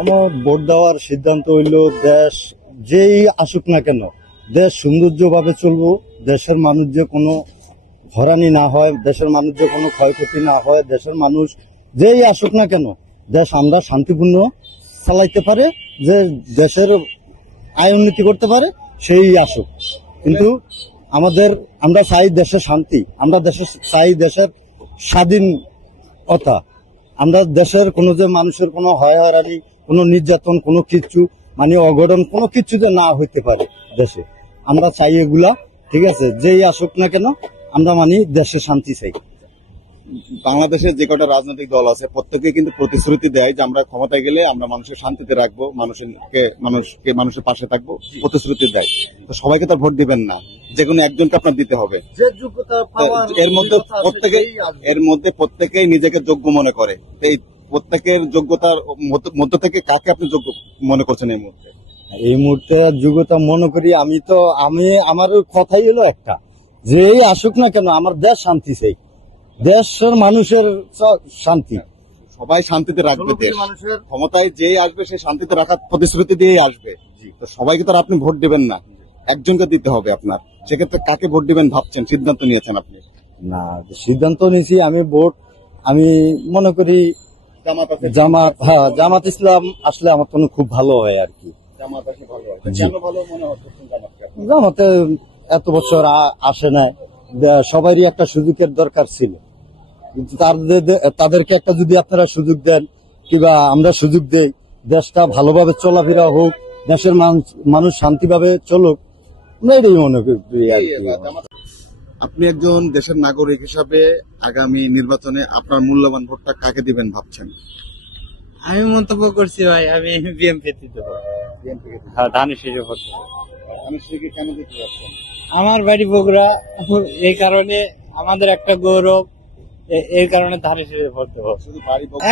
আমার ভোট দেওয়ার সিদ্ধান্ত হইল, দেশ যেই আসুক না কেন দেশ সৌন্দর্যভাবে চলবো, দেশের মানুষ যে কোনো হয়রানি না হয়, দেশের মানুষ যে কোনো ক্ষয়ক্ষতি না হয়, দেশের মানুষ যেই আসুক না কেন দেশ আমরা শান্তিপূর্ণ চালাইতে পারে, যে দেশের আয় উন্নতি করতে পারে সেই আসুক। কিন্তু আমরা চাই দেশের শান্তি, আমরা চাই দেশের স্বাধীনতা, আমরা দেশের কোনো যে মানুষের কোনো হয়রানি, কোনো নির্যাতন, কোনো কিচ্ছু মানে অঘটন কোনো কিছু যে না হইতে পারে দেশে, আমরা চাই এগুলা। ঠিক আছে, যেই আসুক না কেন আমরা মানে দেশের শান্তি চাই। বাংলাদেশের যে কটা রাজনৈতিক দল আছে প্রত্যেকে কিন্তু প্রতিশ্রুতি দেয় যে আমরা ক্ষমতায় গেলে আমরা মানুষের শান্তিতে রাখবো, মানুষের পাশে থাকবো, প্রতিশ্রুতি দেয়। তো সবাইকে তো ভোট দিবেন না, যে কোনো একজনকে আপনার দিতে হবে। এর মধ্যে প্রত্যেকেই নিজেকে যোগ্য মনে করে। এই প্রত্যেকের যোগ্যতার মধ্য থেকে কাকে আপনি যোগ্য মনে করছেন এই মুহূর্তে? এই মুহূর্তে যোগ্যতা মনে করি আমার কথাই হলো একটা, যে এই আসুক না কেন আমার দেশ শান্তি চাই, দেশের মানুষের শান্তি, সবাই শান্তিতে রাখবে দেশ। ক্ষমতায় যেই আসবে সে শান্তিতে রাখার প্রতিশ্রুতি দিয়েই আসবে। তো সবাইকে তো আপনি ভোট দিবেন না, একজনকে দিতে হবে আপনার। সেক্ষেত্রে কাকে ভোট দিবেন ভাবছেন, সিদ্ধান্ত নিয়েছেন আপনি? না, সিদ্ধান্ত নিয়েছি আমি মনে করি জামাত ইসলাম আসলে আমার জন্য খুব ভালো হয় আর কি। জামাতে এত বছর আসে না, সবারই একটা সুযোগের দরকার ছিল, কিন্তু তাদেরকে একটা যদি আপনারা সুযোগ দেন কিংবা আমরা সুযোগ দেই, দেশটা ভালোভাবে চলাফেরা হোক, দেশের মানুষ শান্তিভাবে চলুক, আমরা এটাই মনে করি। আপনি একজন দেশের নাগরিক হিসাবে আগামী নির্বাচনে আপনার মূল্যবান ভোটটা কাকে দিবেন ভাবছেন? আমি মন্তব্য করছি ভাই, আমি বিএনপি দেব। ধানের শীষে ভোট দেব। কেন দিতে যাচ্ছেন? আমার বাড়ি বগুড়া, এই কারণে আমাদের একটা গৌরব, এই কারণে ধানের শীষে ভোট দেব।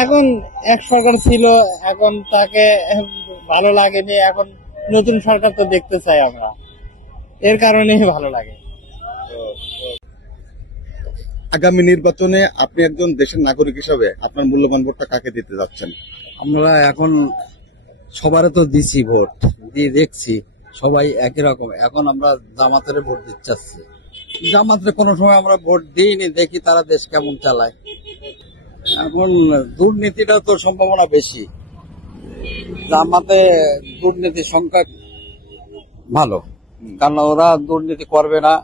এখন এক সরকার ছিল, এখন তাকে ভালো লাগেনি, এখন নতুন সরকার তো দেখতে চাই আমরা, এর কারণে ভালো লাগে। আগামী নির্বাচনে আপনি একজন দেশের নাগরিক হিসাবে আপনার মূল্যবান ভোটটা কাকে দিতে যাচ্ছেন? আমরা এখন সবারে তো দিছি ভোট, দিয়ে দেখছি সবাই একই রকম। এখন আমরা জামাতের ভোট দিতে চাচ্ছি। জামাতের কোনো সময় আমরা ভোট দিইনি, দেখি তারা দেশ কেমন চালায়। এখন দুর্নীতিটা তো সম্ভাবনা বেশি, জামাতে দুর্নীতির সংখ্যা ভালো, কারণ ওরা দুর্নীতি করবে না,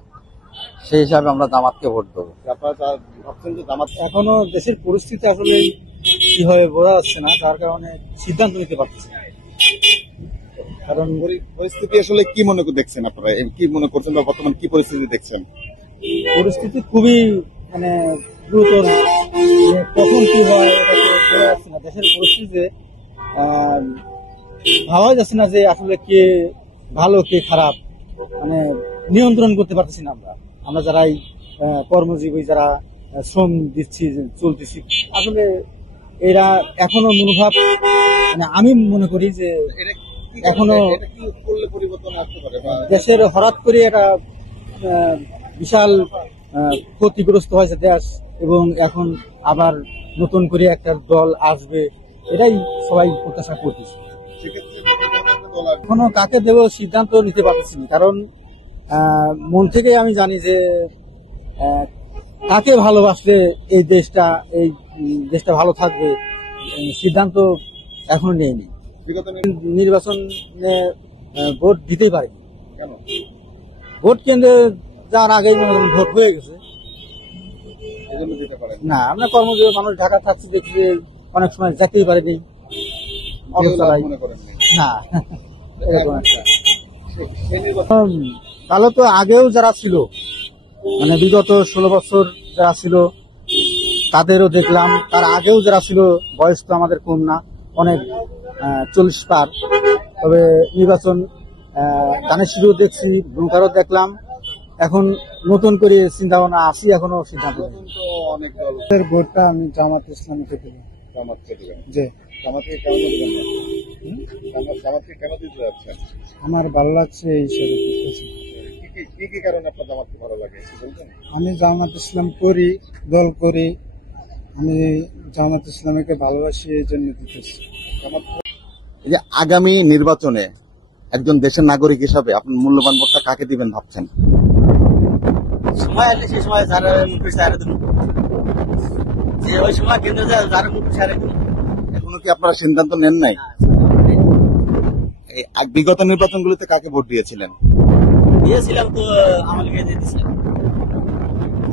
সেই হিসাবে আমরা জামাতকে ভোট দেবো। এখনো দেশের পরিস্থিতি আসলে কি হয় বোঝা যাচ্ছে না, তার কারণে সিদ্ধান্ত নিতে পারতেছি না। কারণ পরিস্থিতি আসলে কি মনে দেখছেন আপনারা, কি মনে করছেন বা বর্তমান কি পরিস্থিতি দেখছেন? পরিস্থিতি খুবই মানে গুরুতর, কখন কি হয় এটা বোঝা যাচ্ছে না। দেশের পরিস্থিতিতে ভাবা যাচ্ছে না যে আসলে কে ভালো কে খারাপ, মানে নিয়ন্ত্রণ করতে পারতেছি না আমরা যারাই কর্মজীবী, যারা শ্রম দিচ্ছি, চলতেছি, আসলে এরা এখনো মনোভাব, মানে আমি মনে করি যে এখনো দেশের হঠাৎ করে একটা বিশাল ক্ষতিগ্রস্ত হয়েছে দেশ, এবং এখন আবার নতুন করে একটা দল আসবে, এটাই সবাই প্রত্যাশা করতেছে। এখনো কাকে দেব সিদ্ধান্ত নিতে পারতেছি না, কারণ মন থেকে আমি জানি যে কাকে ভালোবাসলে এই দেশটা ভালো থাকবে, সিদ্ধান্ত এখনো নেয়নি। নির্বাচনে ভোট দিতেই পারিনি, ভোট কেন্দ্রে যাওয়ার আগেই মনে করেন ভোট হয়ে গেছে। না, আমরা কর্মজীবী মানুষ, ঢাকা থাকছি, দেখছি অনেক সময় যেতেই পারিনি, না এরকম একটা। তাহলে তো আগেও যারা ছিল, মানে বিগত 16 বছর যারা ছিল তাদেরও দেখলাম, তার আগেও যারা ছিল, বয়স তো আমাদের কম না, অনেক 40 পার। তবে নির্বাচন ধানের শীষও দেখছি, নৌকারও দেখলাম, এখন নতুন করে চিন্তা ভাবনা আসি, এখনো সিদ্ধান্ত ভোটটা আমি জামাত ইসলামকে দেব। আমার ভালো লাগছে এই আমি জামাত ইসলাম করি, দল করি, আমি জামাত ইসলামকে ভালোবাসি, এই জন্য দিতেছি। এই যে আগামী নির্বাচনে একজন দেশের নাগরিক হিসাবে আপনার মূল্যবান ভোটটা কাকে দিবেন ভাবছেন? সময় আসলে সেই সময় যারা মুখে সারা দেবো, যে ওই সময় কেন্দ্রে যারা মুখে সারা দেবো। এখনো কি আপনারা সিদ্ধান্ত নেন নাই? এই বিগত নির্বাচনগুলিতে কাকে ভোট দিয়েছিলেন? দিয়েছিলাম তো আমাকে দিয়েছিলাম।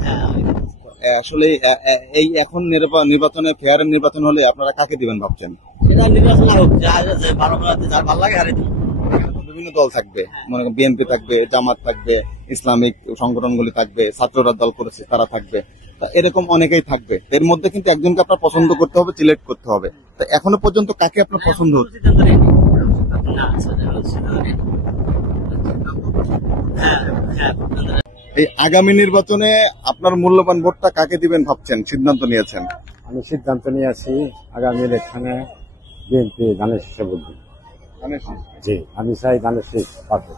হ্যাঁ, আসলে এই এখন নির্বাচনে ফেয়ার নির্বাচন হলে আপনারা কাকে দিবেন ভাবছেন? সেটা নির্বাচন হোক, যে ভালো করাতে যার ভালো লাগে হারে দেবো। এখানে তো বিভিন্ন দল থাকবে, মনে করেন বিএনপি থাকবে, জামাত থাকবে, ইসলামিক সংগঠনগুলি থাকবে, ছাত্ররা দল করেছে তারা থাকবে, তা এরকম অনেকেই থাকবে। এর মধ্যে কিন্তু একজনকে আপনার পছন্দ করতে হবে, সিলেক্ট করতে হবে। তো এখনো পর্যন্ত কাকে আপনার পছন্দ হচ্ছে? সিদ্ধান্ত নেয়নি। না, সিদ্ধান্ত নেয়নি। হ্যাঁ, হ্যাঁ, এই আগামী নির্বাচনে আপনার মূল্যবান ভোটটা কাকে দিবেন ভাবছেন, সিদ্ধান্ত নিয়েছেন? আমি সিদ্ধান্ত নিয়েছি আগামী ইলেকশনে বিএনপি ধানের শীষে ভোট দিব। জি, আমি চাই ধানের শীষ পাবে।